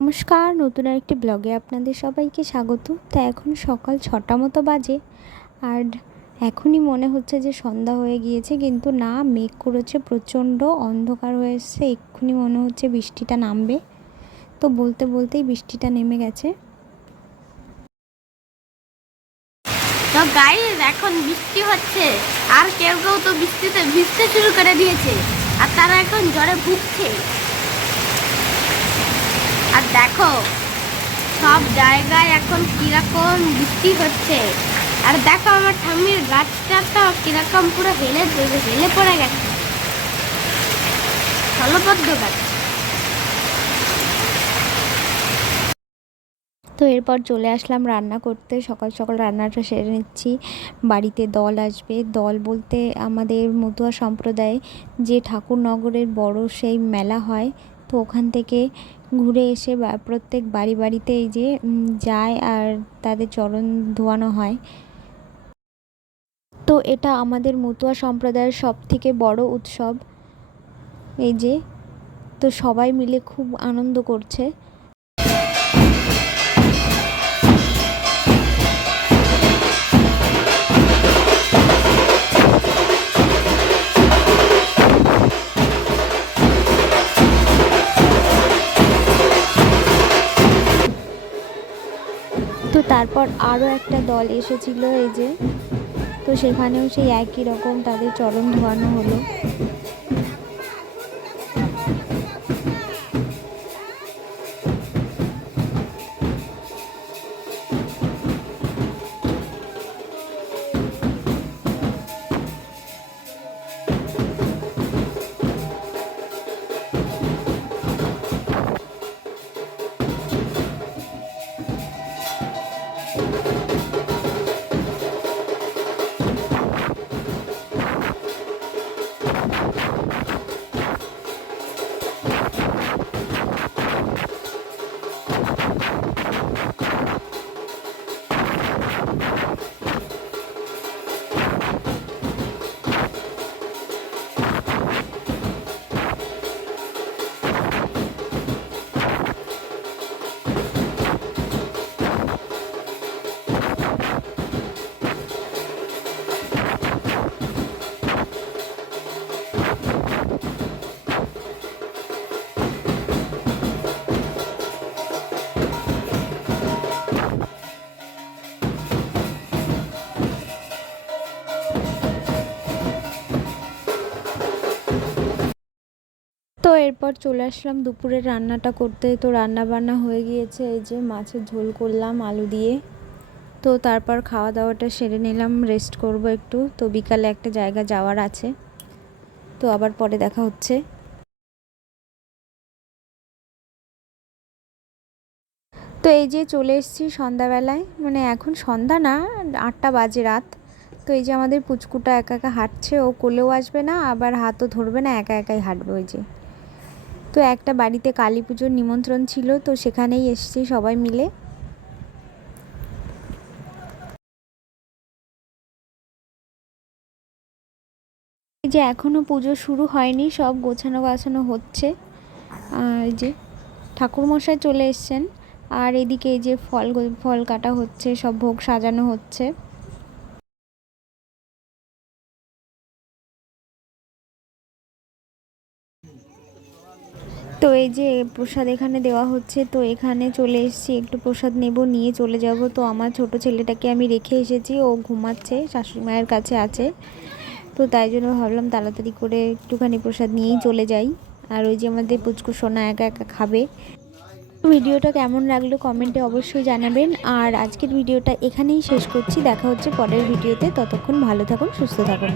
নমস্কার, নতুন আরেকটি ব্লগে আপনাদের সবাইকে স্বাগত। তা এখন সকাল 6টা মতো বাজে, আর এখনই মনে হচ্ছে যে সন্ধ্যা হয়ে গিয়েছে, কিন্তু না, মেঘ করেছে, প্রচণ্ড অন্ধকার হয়ে এসছে। এক্ষুনি মনে হচ্ছে বৃষ্টিটা নামবে। তো বলতে বলতেই বৃষ্টিটা নেমে গেছে। তো গাইস, এখন বৃষ্টি হচ্ছে, আর কেউ কেউ তো বৃষ্টিতে ভিজতে শুরু করে দিয়েছে, আর তারা এখন জ্বরে ভুগছে। আর দেখো, সব জায়গায় এখন কিরকম বৃষ্টি হচ্ছে। আর দেখো, আমার ঠাম্মির গাছটা তো কিরকম পুরো হেলে পড়ে গেছে, স্থলবদ্ধ গাছ। তো এরপর চলে আসলাম রান্না করতে। সকাল সকাল রান্নাটা সেরে নিচ্ছি। বাড়িতে দল আসবে। দল বলতে আমাদের মতুয়া সম্প্রদায়ে যে ঠাকুরনগরের বড় সেই মেলা হয়, তো ওখান থেকে ঘুরে এসে প্রত্যেক বাড়ি বাড়িতে এই যে যায়, আর তাদের চরণ ধোয়ানো হয়। তো এটা আমাদের মতুয়া সম্প্রদায়ের সবথেকে বড় উৎসব। এই যে, তো সবাই মিলে খুব আনন্দ করছে। তো তারপর আরও একটা দল এসেছিল, এই যে, তো সেখানেও সেই একই রকম তাদের চরণ ধোয়ানো হলো। তো এরপর চলে আসলাম দুপুরের রান্নাটা করতে। তো রান্না বান্না হয়ে গিয়েছে। এই যে মাছের ঝোল করলাম আলু দিয়ে। তো তারপর খাওয়া দাওয়াটা সেরে নিলাম, রেস্ট করব একটু। তো বিকালে একটা জায়গা যাওয়ার আছে, তো আবার পরে দেখা হচ্ছে। তো এই যে চলে এসেছি সন্ধ্যাবেলায়, মানে এখন সন্ধ্যা না, 8টা বাজে রাত। তো এই যে আমাদের পুচকুটা একা একা হাঁটছে, ও কোলেও আসবে না, আবার হাতও ধরবে না, একা একাই হাঁটবে। ওই যে, তো একটা বাড়িতে কালী পুজোর নিমন্ত্রণ ছিল, তো সেখানেই এসেছি সবাই মিলে। এই যে এখনও পুজো শুরু হয়নি, সব গোছানো গাছানো হচ্ছে। আর এই যে ঠাকুরমশাই চলে এসছেন, আর এদিকে এই যে ফল ফল কাটা হচ্ছে, সব ভোগ সাজানো হচ্ছে। তো এই যে প্রসাদ এখানে দেওয়া হচ্ছে, তো এখানে চলে এসেছি, একটু প্রসাদ নেব, নিয়ে চলে যাব। তো আমার ছোট ছেলেটাকে আমি রেখে এসেছি, ও ঘুমাচ্ছে, শাশুড়ি মায়ের কাছে আছে। তো তাই জন্য ভাবলাম তাড়াতাড়ি করে একটুখানি প্রসাদ নিয়েই চলে যাই। আর ওই যে আমাদের পুচকু সোনা একা একা খাবে। ভিডিওটা কেমন লাগলো কমেন্টে অবশ্যই জানাবেন। আর আজকের ভিডিওটা এখানেই শেষ করছি, দেখা হচ্ছে পরের ভিডিওতে। ততক্ষণ ভালো থাকুন, সুস্থ থাকুন।